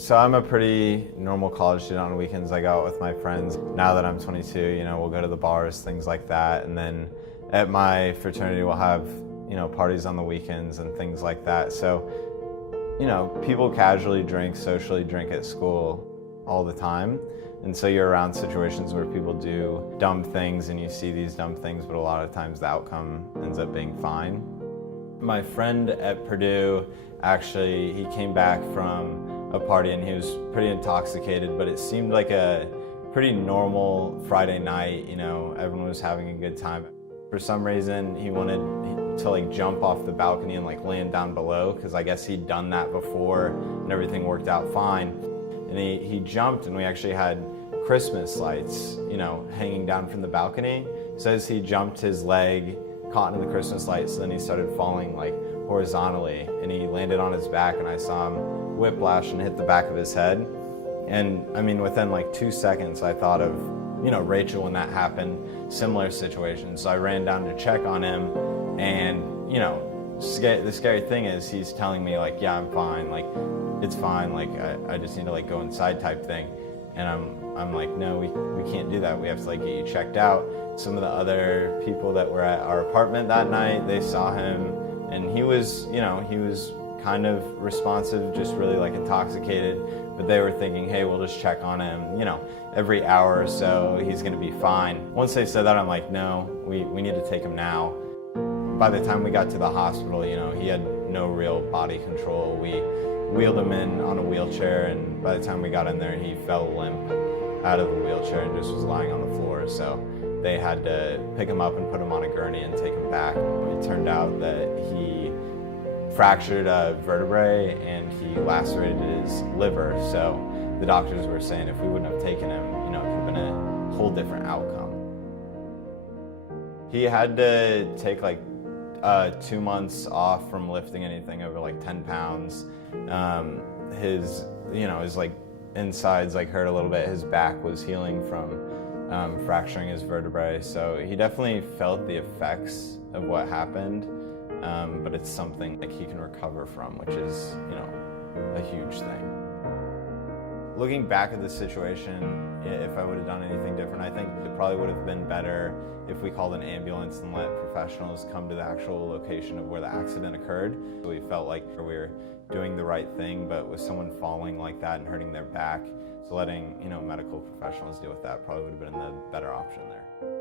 So I'm a pretty normal college student. On weekends I go out with my friends. Now that I'm 22, we'll go to the bars, things like that. And then at my fraternity we'll have, parties on the weekends and things like that. So, people casually drink, socially drink at school all the time. And so you're around situations where people do dumb things and you see these dumb things, but a lot of times the outcome ends up being fine. My friend at Purdue, actually, he came back from a party and he was pretty intoxicated, but it seemed like a pretty normal Friday night. Everyone was having a good time. For some reason, he wanted to jump off the balcony and land down below, because I guess he'd done that before and everything worked out fine. And he jumped, and we actually had Christmas lights, hanging down from the balcony. So as he jumped, his leg caught in the Christmas lights, so then he started falling horizontally, and he landed on his back, and I saw him whiplash and hit the back of his head. And within 2 seconds I thought of Rachael when that happened, similar situation. So I ran down to check on him, and the scary thing is he's telling me yeah, I'm fine, it's fine, I just need to go inside type thing. And I'm like, no, we can't do that, we have to get you checked out. Some of the other people that were at our apartment that night, they saw him, and he was kind of responsive, just really intoxicated, but they were thinking, hey, we'll just check on him, every hour or so, he's gonna be fine. Once they said that, I'm like, no, we need to take him now. By the time we got to the hospital, he had no real body control. We wheeled him in on a wheelchair, and by the time we got in there, he fell limp out of the wheelchair and just was lying on the floor. So they had to pick him up and put him on a gurney and take him back. It turned out that he fractured a vertebrae and he lacerated his liver. So the doctors were saying if we wouldn't have taken him, it could have been a whole different outcome. He had to take 2 months off from lifting anything over 10 pounds. His insides hurt a little bit. His back was healing from fracturing his vertebrae. So he definitely felt the effects of what happened. But it's something he can recover from, which is, a huge thing. Looking back at the situation, if I would have done anything different, I think it probably would have been better if we called an ambulance and let professionals come to the actual location of where the accident occurred. We felt like we were doing the right thing, but with someone falling like that and hurting their back, so letting medical professionals deal with that probably would have been the better option there.